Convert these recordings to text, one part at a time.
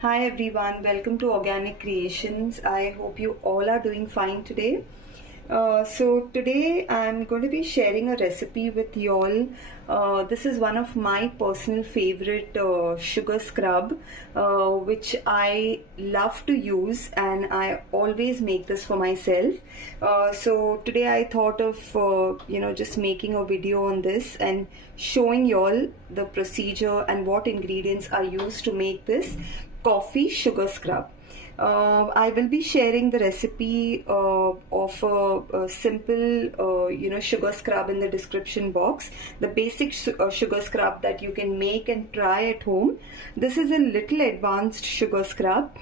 Hi everyone, welcome to Organic Creations. I hope you all are doing fine today. So today I'm going to be sharing a recipe with you all. This is one of my personal favorite sugar scrub, which I love to use, and I always make this for myself. So today I thought of just making a video on this and showing you all the procedure and what ingredients are used to make this coffee sugar scrub. I will be sharing the recipe of a simple, sugar scrub in the description box. The basic sugar scrub that you can make and try at home. This is a little advanced sugar scrub.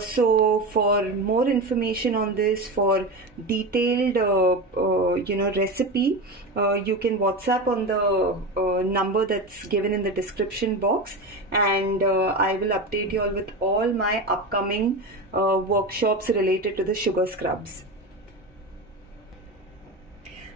So for more information on this, for detailed, recipe, you can WhatsApp on the number that's given in the description box, and I will update you all with all my upcoming workshops related to the sugar scrubs.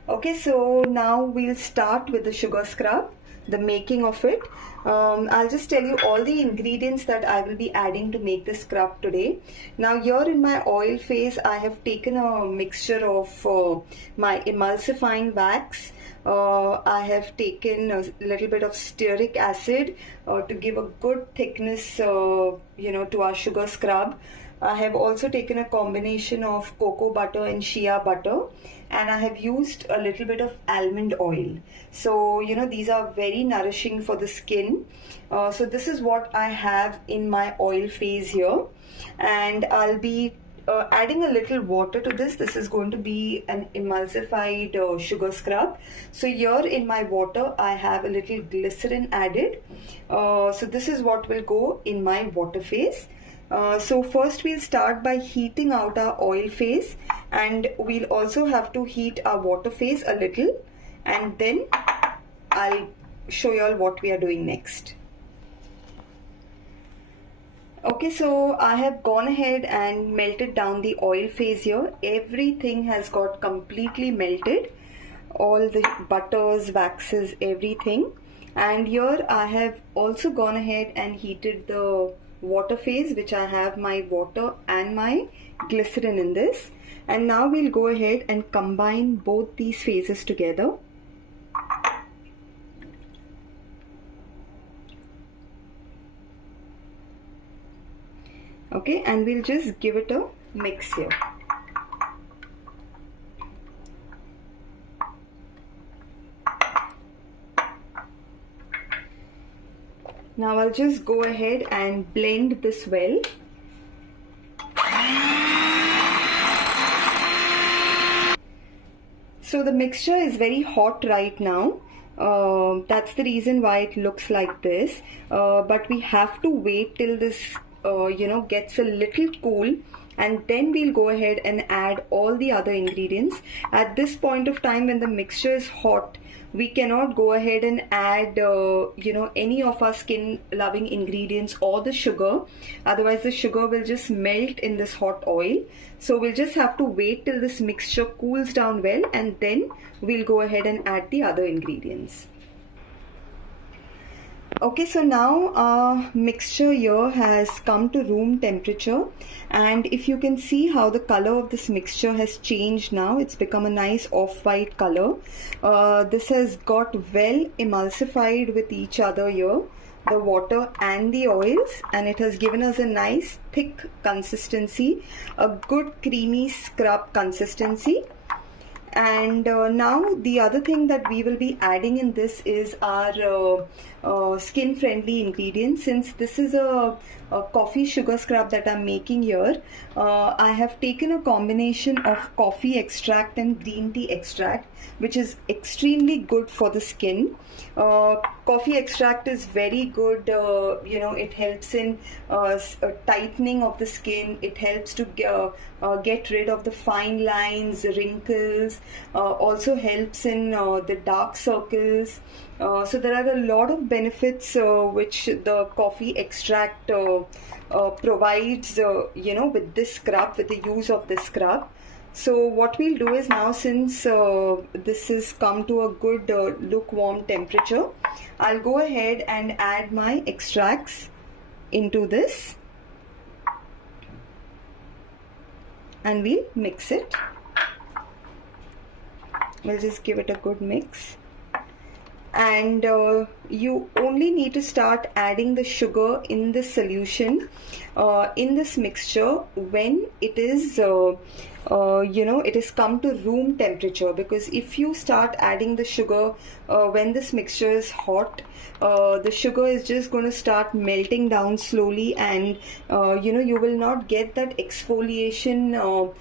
Okay, so now we'll start with the sugar scrub, the making of it. I'll just tell you all the ingredients that I will be adding to make this scrub today. Now here in my oil phase, I have taken a mixture of my emulsifying wax. I have taken a little bit of stearic acid to give a good thickness, to our sugar scrub. I have also taken a combination of cocoa butter and shea butter, and I have used a little bit of almond oil. So, these are very nourishing for the skin. So this is what I have in my oil phase here, and I'll be adding a little water to this. This is going to be an emulsified sugar scrub. So here in my water, I have a little glycerin added. So this is what will go in my water phase. So first we'll start by heating out our oil phase, and we'll also have to heat our water phase a little, and then I'll show you all what we are doing next. Okay, so I have gone ahead and melted down the oil phase here. Everything has got completely melted, all the butters, waxes, everything. And here I have also gone ahead and heated the water phase, which I have my water and my glycerin in this. And now we'll go ahead and combine both these phases together. Okay, and we'll just give it a mix here. Now I'll just go ahead and blend this well. So the mixture is very hot right now. That's the reason why it looks like this. But we have to wait till this gets a little cool, and then we'll go ahead and add all the other ingredients. At this point of time, when the mixture is hot, we cannot go ahead and add any of our skin loving ingredients or the sugar, otherwise the sugar will just melt in this hot oil. So we'll just have to wait till this mixture cools down well, and then we'll go ahead and add the other ingredients. Okay, so now our mixture here has come to room temperature, and if you can see how the color of this mixture has changed now, it's become a nice off-white color. This has got well emulsified with each other here, the water and the oils, and it has given us a nice thick consistency, a good creamy scrub consistency. And now the other thing that we will be adding in this is our skin friendly ingredients. Since this is a coffee sugar scrub that I'm making here, I have taken a combination of coffee extract and green tea extract, which is extremely good for the skin. Coffee extract is very good, it helps in tightening of the skin. It helps to get rid of the fine lines, wrinkles, also helps in the dark circles. So there are a lot of benefits which the coffee extract provides, with this scrub, with the use of this scrub. So what we'll do is now, since this has come to a good lukewarm temperature, I'll go ahead and add my extracts into this. and we'll mix it. We'll just give it a good mix. And you only need to start adding the sugar in the solution, in this mixture, when it is it has come to room temperature. Because if you start adding the sugar when this mixture is hot, the sugar is just going to start melting down slowly, and you will not get that exfoliation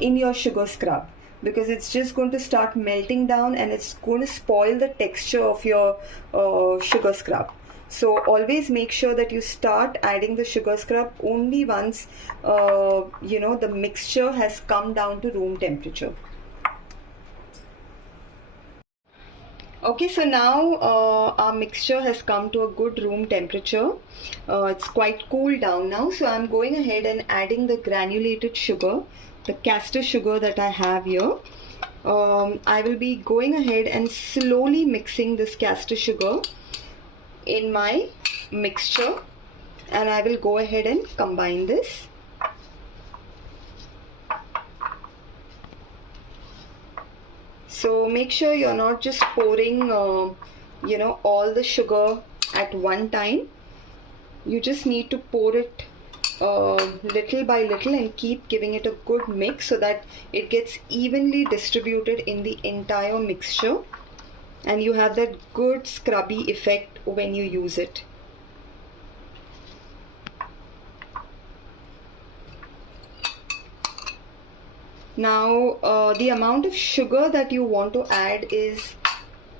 in your sugar scrub, because it's just going to start melting down and it's going to spoil the texture of your sugar scrub. So always make sure that you start adding the sugar scrub only once the mixture has come down to room temperature. Okay, so now our mixture has come to a good room temperature. It's quite cool down now, so I'm going ahead and adding the granulated sugar, the castor sugar that I have here. I will be going ahead and slowly mixing this castor sugar in my mixture, and I will go ahead and combine this. So make sure you're not just pouring all the sugar at one time. You just need to pour it little by little and keep giving it a good mix so that it gets evenly distributed in the entire mixture, and you have that good scrubby effect when you use it. Now the amount of sugar that you want to add is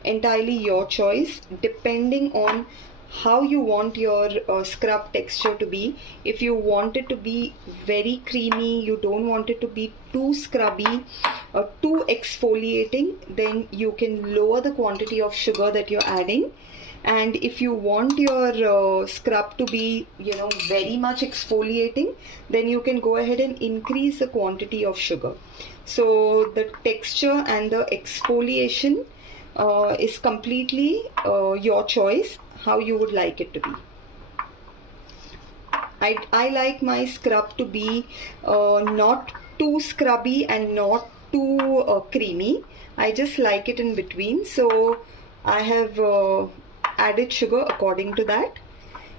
entirely your choice, depending on how you want your scrub texture to be. If you want it to be very creamy, you don't want it to be too scrubby or too exfoliating, then you can lower the quantity of sugar that you're adding. And if you want your scrub to be very much exfoliating, then you can go ahead and increase the quantity of sugar. So the texture and the exfoliation is completely your choice, how you would like it to be. I like my scrub to be not too scrubby and not too creamy. I just like it in between, so I have added sugar according to that.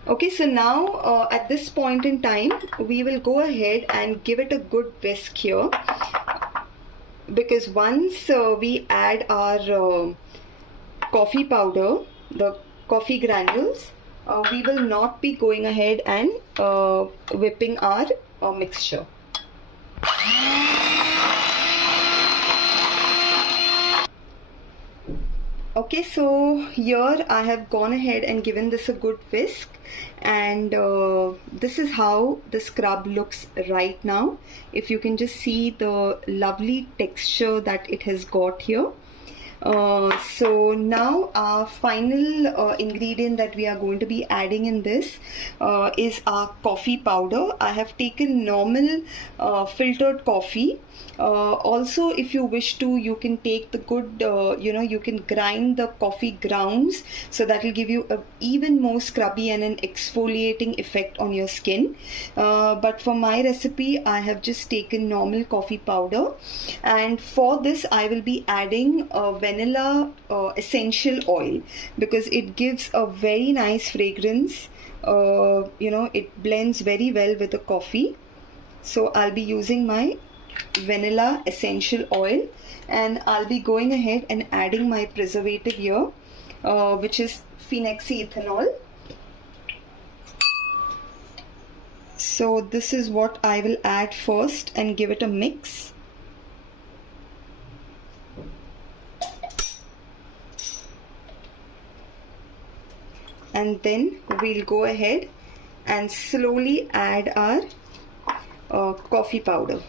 Okay, so now at this point in time, we will go ahead and give it a good whisk here, because once we add our coffee powder, the coffee granules, we will not be going ahead and whipping our mixture. Okay, so here I have gone ahead and given this a good whisk, and this is how the scrub looks right now. If you can just see the lovely texture that it has got here. So now our final ingredient that we are going to be adding in this is our coffee powder. I have taken normal filtered coffee. Also, if you wish to, you can take the good, you can grind the coffee grounds, so that will give you a even more scrubby and an exfoliating effect on your skin. But for my recipe, I have just taken normal coffee powder, and for this I will be adding vanilla essential oil, because it gives a very nice fragrance. It blends very well with the coffee. So I'll be using my vanilla essential oil, and I'll be going ahead and adding my preservative here, which is phenoxyethanol. So this is what I will add first and give it a mix. And then we'll go ahead and slowly add our coffee powder.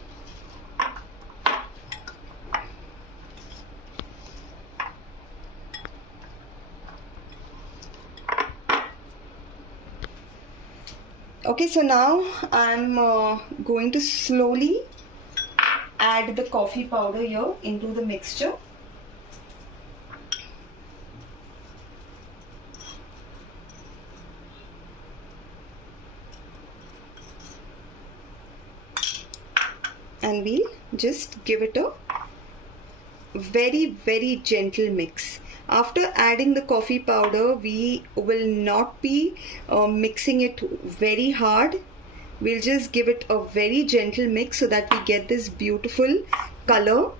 Okay, so now I'm going to slowly add the coffee powder here into the mixture. and we'll just give it a very gentle mix. After adding the coffee powder, we will not be mixing it very hard. We'll just give it a very gentle mix so that we get this beautiful color.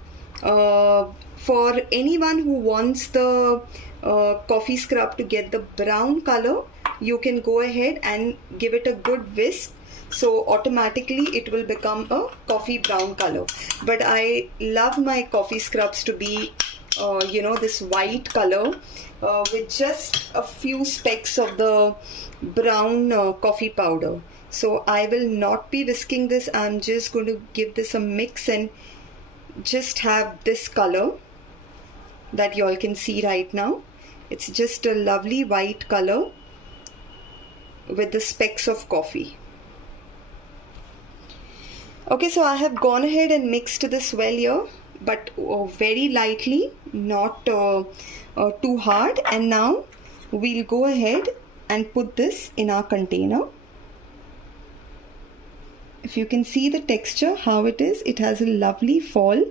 For anyone who wants the coffee scrub to get the brown color, you can go ahead and give it a good whisk, so automatically it will become a coffee brown color. But I love my coffee scrubs to be this white color with just a few specks of the brown coffee powder. So I will not be whisking this. I'm just going to give this a mix and just have this color that you all can see right now. It's just a lovely white color with the specks of coffee. Okay, so I have gone ahead and mixed this well here, but very lightly, not too hard. And now we'll go ahead and put this in our container. If you can see the texture, how it is, it has a lovely fall.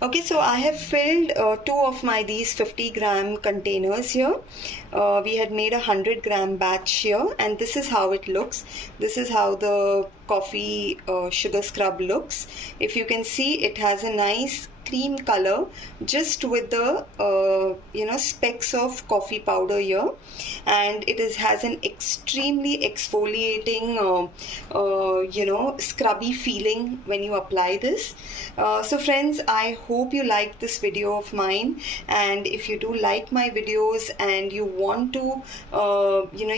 Okay, so I have filled two of these 50-gram containers here. We had made a 100-gram batch here, and this is how it looks. This is how the coffee sugar scrub looks. If you can see, it has a nice cream color just with the specks of coffee powder here, and it has an extremely exfoliating scrubby feeling when you apply this. So friends, I hope you liked this video of mine, and if you do like my videos and you want to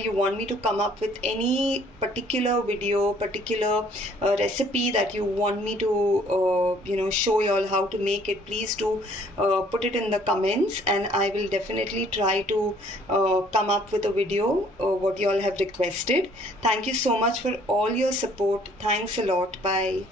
you want me to come up with any particular video, particular recipe that you want me to show you all how to make it, please do put it in the comments, and I will definitely try to come up with a video what you all have requested. Thank you so much for all your support. Thanks a lot. Bye.